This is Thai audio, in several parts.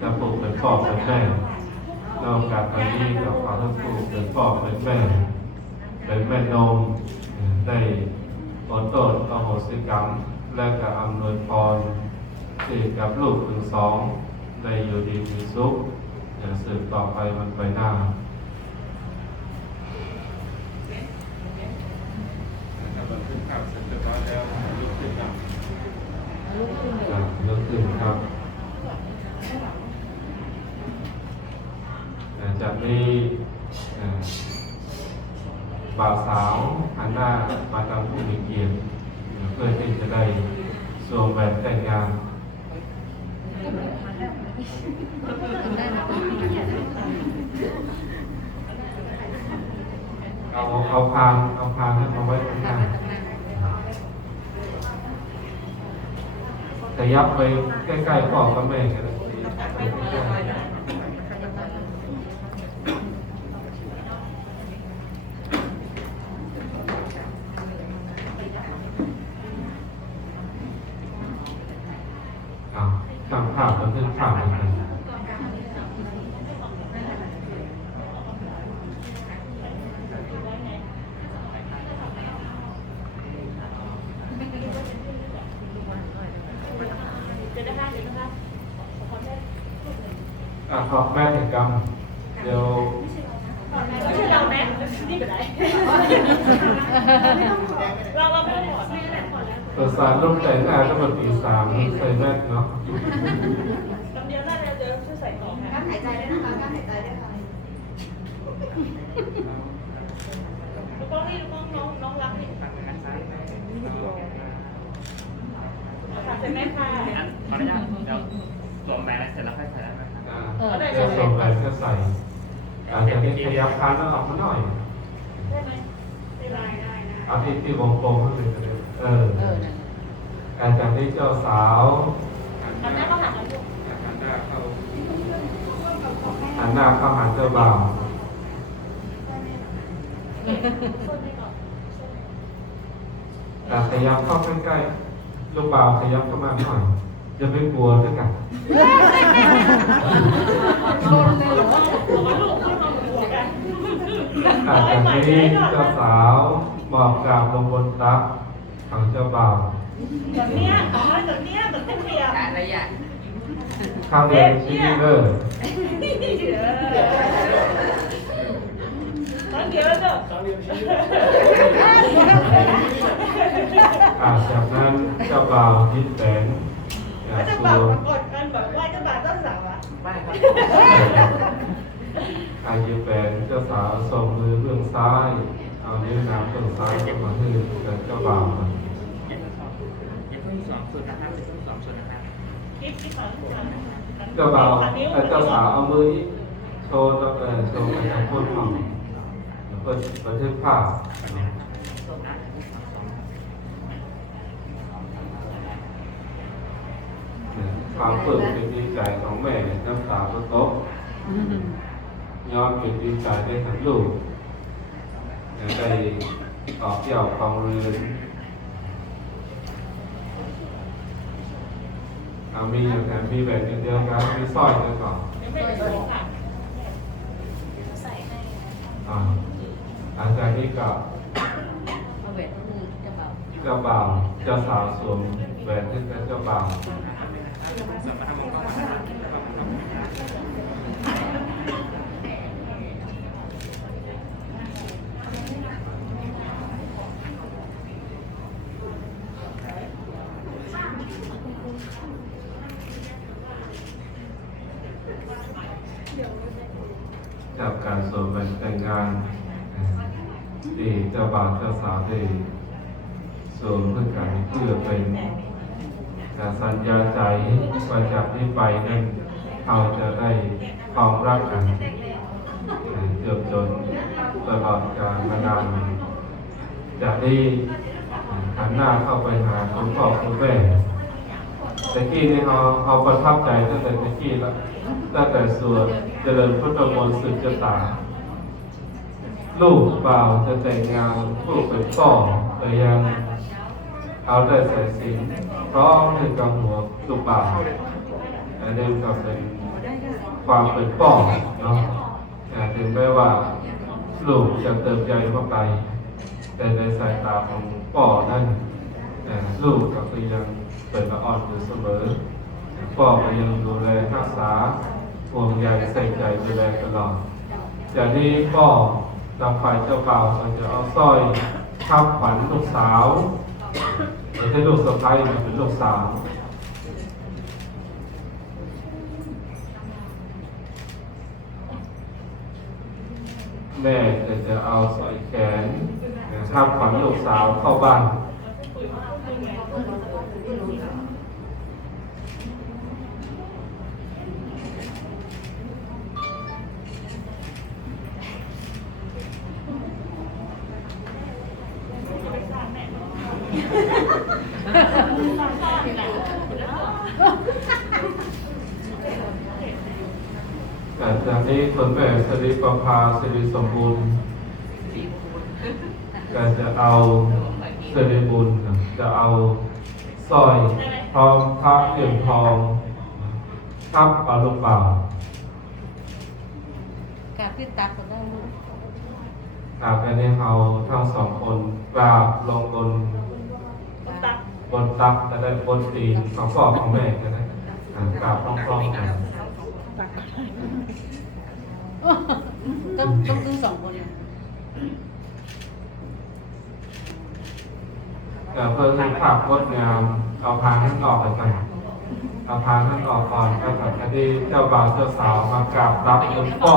จะปลูกเป็นพ่อเป็นแม่นอกจากอันนี้ก็ขอให้ปลูกเป็นพ่อเป็นแม่เป็นแม่นมได้ขอโทษอโหสิกรรม และก็อำนวยพรที่กับลูกถึงสองได้อยู่ดีมีสุขอย่าสืบต่อไปมันไปหน้าบันทึกภาพเสร็จเรียบร้อยแล้วลุกขึ้นครับครับลุกขึ้นครับหลังจากนี้เอ่อบ่าวสาหันหน้ามาทางผู้มีเกียรติเพื่อที่จะได้สวมแหวนแต่งงานเอาเอาพานเอาพานให้มาไว้ข้างหน้าแต่ยับไปใกล้ๆพ่อกับแม่กันนะไปใกล้ๆเอา ทำภาพบันทึกภาพเหมือนกันอะขอบแม่ถึงกรรมเดี๋ยวไม่ใช่เราแม่นี่เป็นไรเราเราไม่ต้องถอดไม่ได้ถอด แล้วตัวสารลงแต่งหน้าก็มาตีสามใส่แว่นเนาะคำเดียวน่าจะเจอช่วยใส่ต่อการหายใจด้วยนะคะการหายใจด้วยค่ะลูกน้องนี่ลูกน้องน้องน้องรักนี่ฝากใส่แม่ค่ะขออนุญาตเดี๋ยวสวมแหวนเสร็จแล้วค่อยใส่ได้ไหมครับอ่าจะส่งแหวนก็ใส่อาจจะมีขยับพานนั่นออกมาหน่อยได้ไหมได้ได้ได้ได้เอาที่ที่วงกลมให้เป็นประเด็นเออ เออนั่น เจ้าสาวหน้าก็หันมาลูกหันหน้าเข้าหันหน้าเข้าหาเจ้าบ่าวขยับเข้าใกล้ๆลูกบ่าวขยับเข้ามาหน่อยจะไม่กลัวด้วยกันหรอบอกว่าลูกไม่ต้องหัวกันอาจารย์ที่เจ้าสาวบอกกล่าวลงบนตักของเจ้าบ่าว แบบเนี้ยอ๋อแบบเนี้ยแบบเต็มเปียกอะไรอย่างข้างเรียนชี้เลยครั้งเดียวแล้วเนอะอาจากนั้นเจ้าบ่าวยิ้มแสนอยาแล้วกจะสบ่าววมกดกันแบบไหว้เจ้าบ่าวเจ้าสาวอะไม่ครับอายิ้มแสนเจ้าสาวส่งมือเบื้องซ้าย เอานิ้วนางเบื้องซ้ายเข้ามาให้กับเจ้าบ่าว สองสุดนะครับอย่าเพิ่งสองสุดนะครับคลิปที่สองที่สามเจ้าบ่าวเอ่อเจ้าสาวเอามือโชว์ตัวเออโชว์ไปทางพ้นห้องแล้วก็บันทึกภาพความปลื้มเป็นดีใจของแม่น้ำตาก็ตกย้อนเป็นดีใจได้ทั้งลูกและได้ออกเที่ยวกองเรือน เอามีอยู่แต่มีแบบเดียวกันมีสร้อยด้วยก่อนยังไม่ได้ใส่ค่ะอ่าหลังจากนี้ก็เอาเวทมือจะเบาเจ้าบ่าวเจ้าสาวสวมแหวนให้กับเจ้าบ่าว สวมมาทำมองกล้องมานะครับ จากการส งานที่เจ้าบาวเจ้าสาวได้สวมเพื่อการเพื่อเป็นสัญญาใจว่าจากนี้ไปนั้นเราจะได้ความรักกันเกือบจนตลอดกาลมานานจากนี้หันหน้าเข้าไปหาคุณพ่อคุณแม่ตะกี้นี่เราเราประทับใจตั้งแต่ตะกี้แล้วตั้งแต่สวดเจริญพุทธมนต์สืบชะตา ลูกบ่าวจะแต่งงานลูกเป็นพ่อแต่ยังเอาได้ใส่สิงพร้อมถึงกับหัวลูกบ่าวอันนี้ก็เป็นความเป็นป่อเนาะอ่ถึงแม้ว่าลูกจะเติบใหญ่เข้าไป แต่ในสายตาของป่อนั้นลูกก็คือยังเป็นละอ่อนอยู่เสมอป่อก็ยังดูแลรักษาห่วงใยใส่ใจดูแลตลอดจากนี้อ ก็ทางฝ่ายเจ้าบ่าวก็จะเอาสร้อยทับขวัญลูกสาวไม่ใช่ลูกสะใภ้มันเป็นลูกสาวแม่ก็จะเอาสร้อยแขนทับขวัญลูกสาวเข้าบ้าน แต่จากนี้คนแม่สิริประภาสิริสมบูรณ์ก็จะเอาสิริบุญนะจะเอาสร้อยทองพระเหรียญทองทับปลาลูกบ่าวกราบที่ตักก็ได้ลูกกราบอันนี้เราทั้งสองคนกราบลงบนตัก บนตักและได้บนตีนของพ่อของแม่ก็ได้อ่ากราบพร้อมๆกันต้องต้องทั้งสองคนนะแต่เพื่อให้ภาพงดงามเอาพาท่านออกไปกันเอาพาท่านออกก่อนแล้วกับที่เจ้าบ่าวเจ้าสาวมากราบรับบนป้อ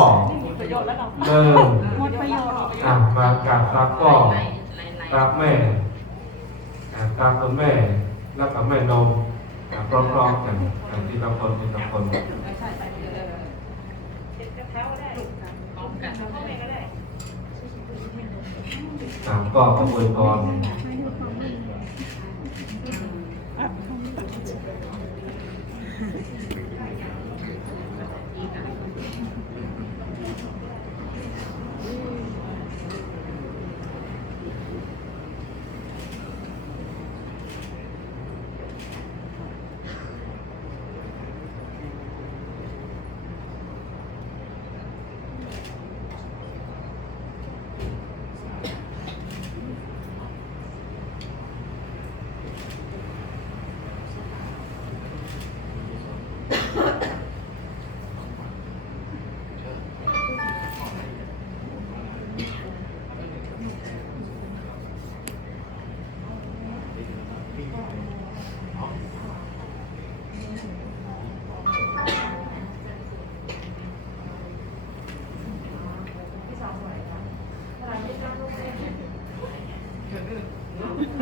ประโยชน์แล้วเราเริ่มหมดประโยชน์อะมากราบรับป้อรับแม่ ตามคุณแม่แล้วกับแม่นมพร้อมๆกันอะทีละคนทีละคนเช็ดเท้าได้พร้อมกันพ่อแม่ก็ได้อะก็ขบวนกร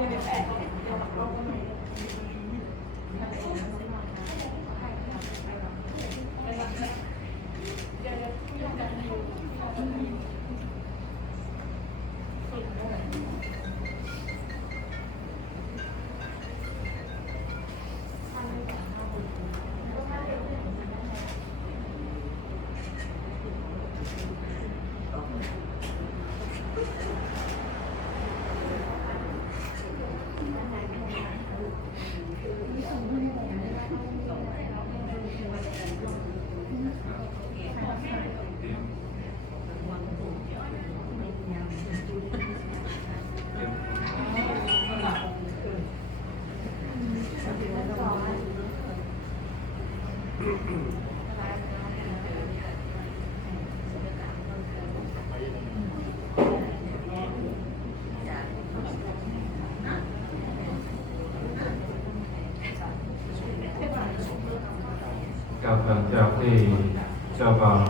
Give it back. กับหลังจากที่เจ้าบ่าว